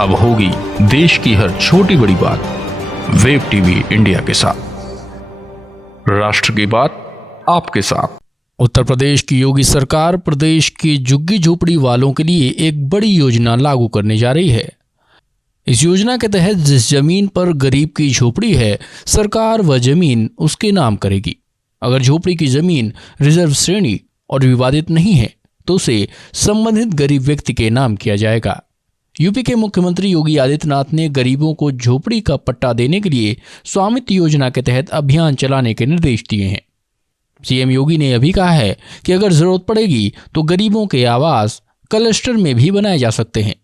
अब होगी देश की हर छोटी बड़ी बात वेब टीवी इंडिया के साथ। राष्ट्र की बात आपके साथ। उत्तर प्रदेश की योगी सरकार प्रदेश की झुग्गी झोपड़ी वालों के लिए एक बड़ी योजना लागू करने जा रही है। इस योजना के तहत जिस जमीन पर गरीब की झोपड़ी है, सरकार वह जमीन उसके नाम करेगी। अगर झोपड़ी की जमीन रिजर्व श्रेणी और विवादित नहीं है तो उसे संबंधित गरीब व्यक्ति के नाम किया जाएगा। यूपी के मुख्यमंत्री योगी आदित्यनाथ ने गरीबों को झोपड़ी का पट्टा देने के लिए स्वामित्व योजना के तहत अभियान चलाने के निर्देश दिए हैं। सीएम योगी ने अभी कहा है कि अगर जरूरत पड़ेगी तो गरीबों के आवास क्लस्टर में भी बनाए जा सकते हैं,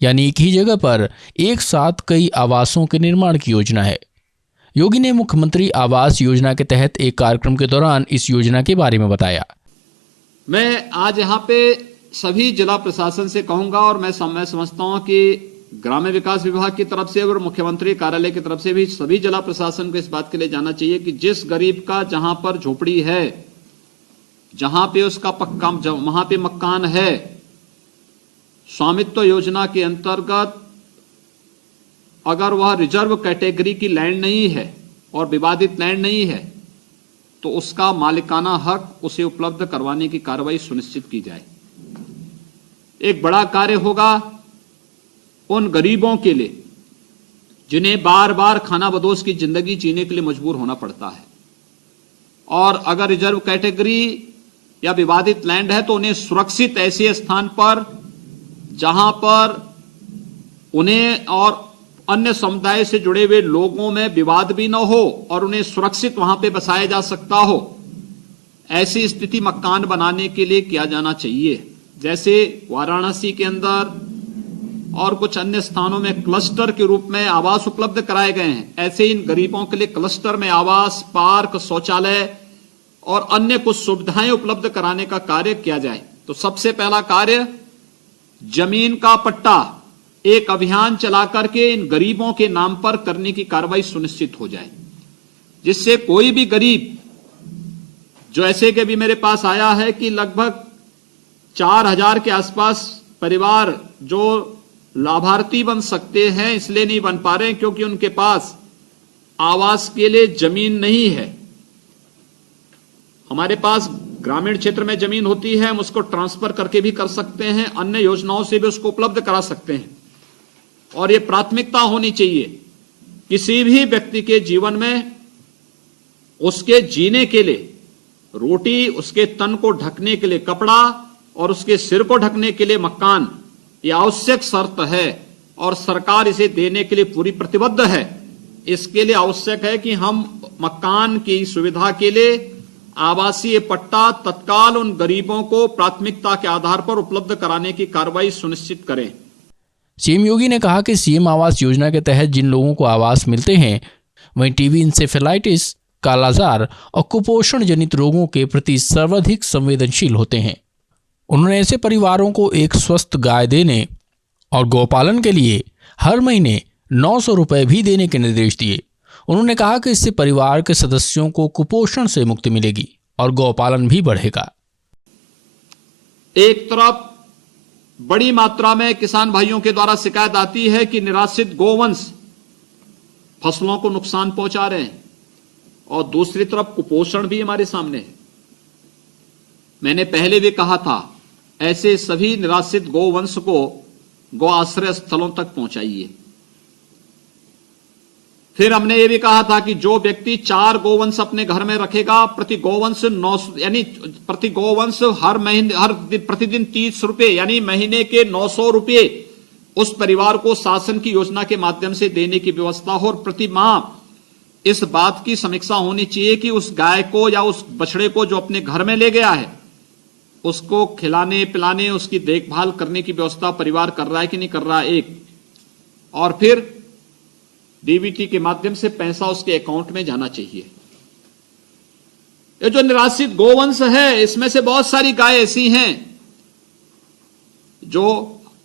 यानी एक ही जगह पर एक साथ कई आवासों के निर्माण की योजना है। योगी ने मुख्यमंत्री आवास योजना के तहत एक कार्यक्रम के दौरान इस योजना के बारे में बताया। मैं आज यहाँ पे सभी जिला प्रशासन से कहूंगा और मैं समझता हूँ कि ग्रामीण विकास विभाग की तरफ से और मुख्यमंत्री कार्यालय की तरफ से भी सभी जिला प्रशासन को इस बात के लिए जाना चाहिए कि जिस गरीब का जहां पर झोपड़ी है, जहां पे उसका पक्का वहां पे मकान है, स्वामित्व योजना के अंतर्गत अगर वह रिजर्व कैटेगरी की लैंड नहीं है और विवादित लैंड नहीं है तो उसका मालिकाना हक उसे उपलब्ध करवाने की कार्रवाई सुनिश्चित की जाए। एक बड़ा कार्य होगा उन गरीबों के लिए जिन्हें बार बार खानाबदोश की जिंदगी जीने के लिए मजबूर होना पड़ता है, और अगर रिजर्व कैटेगरी या विवादित लैंड है तो उन्हें सुरक्षित ऐसे स्थान पर जहां पर उन्हें और अन्य समुदाय से जुड़े हुए लोगों में विवाद भी न हो और उन्हें सुरक्षित वहां पे बसाया जा सकता हो, ऐसी स्थिति मकान बनाने के लिए किया जाना चाहिए। जैसे वाराणसी के अंदर और कुछ अन्य स्थानों में क्लस्टर के रूप में आवास उपलब्ध कराए गए हैं, ऐसे इन गरीबों के लिए क्लस्टर में आवास, पार्क, शौचालय और अन्य कुछ सुविधाएं उपलब्ध कराने का कार्य किया जाए। तो सबसे पहला कार्य जमीन का पट्टा एक अभियान चला करके इन गरीबों के नाम पर करने की कार्रवाई सुनिश्चित हो जाए, जिससे कोई भी गरीब जो ऐसे के भी मेरे पास आया है कि लगभग 4000 के आसपास परिवार जो लाभार्थी बन सकते हैं, इसलिए नहीं बन पा रहे हैं क्योंकि उनके पास आवास के लिए जमीन नहीं है। हमारे पास ग्रामीण क्षेत्र में जमीन होती है, हम उसको ट्रांसफर करके भी कर सकते हैं, अन्य योजनाओं से भी उसको उपलब्ध करा सकते हैं। और ये प्राथमिकता होनी चाहिए किसी भी व्यक्ति के जीवन में, उसके जीने के लिए रोटी, उसके तन को ढकने के लिए कपड़ा और उसके सिर को ढकने के लिए मकान, ये आवश्यक शर्त है और सरकार इसे देने के लिए पूरी प्रतिबद्ध है। इसके लिए आवश्यक है कि हम मकान की सुविधा के लिए आवासीय पट्टा तत्काल उन गरीबों को प्राथमिकता के आधार पर उपलब्ध कराने की कार्रवाई सुनिश्चित करें। सीएम योगी ने कहा कि सीएम आवास योजना के तहत जिन लोगों को आवास मिलते हैं वहीं टीबी, इंसेफेलाइटिस, कालाजार और कुपोषण जनित रोगों के प्रति सर्वाधिक संवेदनशील होते हैं। उन्होंने ऐसे परिवारों को एक स्वस्थ गाय देने और गौपालन के लिए हर महीने 900 रुपए भी देने के निर्देश दिए। उन्होंने कहा कि इससे परिवार के सदस्यों को कुपोषण से मुक्ति मिलेगी और गौपालन भी बढ़ेगा। एक तरफ बड़ी मात्रा में किसान भाइयों के द्वारा शिकायत आती है कि निराश्रित गोवंश फसलों को नुकसान पहुंचा रहे हैं, और दूसरी तरफ कुपोषण भी हमारे सामने है। मैंने पहले भी कहा था, ऐसे सभी निराश्रित गोवंश को गौ आश्रय स्थलों तक पहुंचाइए। फिर हमने ये भी कहा था कि जो व्यक्ति 4 गोवंश अपने घर में रखेगा, प्रति गोवंश 900 यानी प्रति गोवंश प्रतिदिन 30 रुपए यानी महीने के 900 रुपए उस परिवार को शासन की योजना के माध्यम से देने की व्यवस्था हो। और प्रति माह इस बात की समीक्षा होनी चाहिए कि उस गाय को या उस बछड़े को जो अपने घर में ले गया है उसको खिलाने पिलाने, उसकी देखभाल करने की व्यवस्था परिवार कर रहा है कि नहीं कर रहा है, एक। और फिर डीबीटी के माध्यम से पैसा उसके अकाउंट में जाना चाहिए। ये जो निराश्रित गोवंश है, इसमें से बहुत सारी गाय ऐसी हैं जो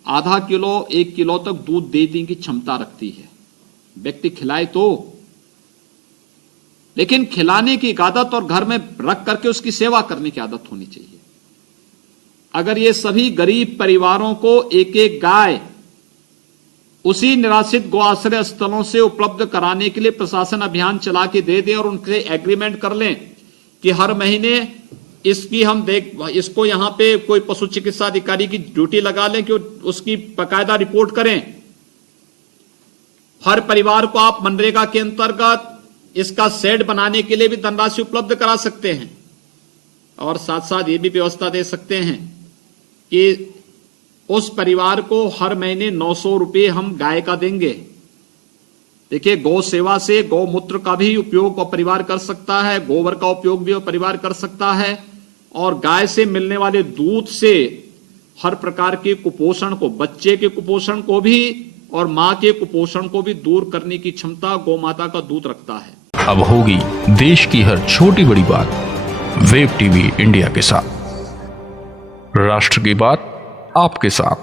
आधा किलो 1 किलो तक दूध देने की क्षमता रखती है, व्यक्ति खिलाए तो। लेकिन खिलाने की आदत और घर में रख करके उसकी सेवा करने की आदत होनी चाहिए। अगर ये सभी गरीब परिवारों को एक एक गाय उसी निराश्रित गौ आश्रय स्थलों से उपलब्ध कराने के लिए प्रशासन अभियान चला के दे दे और उनसे एग्रीमेंट कर लें कि हर महीने इसकी हम इसको यहां पे कोई पशु चिकित्सा अधिकारी की ड्यूटी लगा लें कि उसकी बाकायदा रिपोर्ट करें। हर परिवार को आप मनरेगा के अंतर्गत इसका शेड बनाने के लिए भी धनराशि उपलब्ध करा सकते हैं और साथ साथ ये भी व्यवस्था दे सकते हैं कि उस परिवार को हर महीने 900 रुपये हम गाय का देंगे। देखिए, गौ सेवा से गौमूत्र का भी उपयोग परिवार कर सकता है, गोबर का उपयोग भी परिवार कर सकता है और गाय से मिलने वाले दूध से हर प्रकार के कुपोषण को, बच्चे के कुपोषण को भी और मां के कुपोषण को भी दूर करने की क्षमता गौ माता का दूध रखता है। अब होगी देश की हर छोटी बड़ी बात वेब टीवी इंडिया के साथ। राष्ट्र की बात आपके साथ।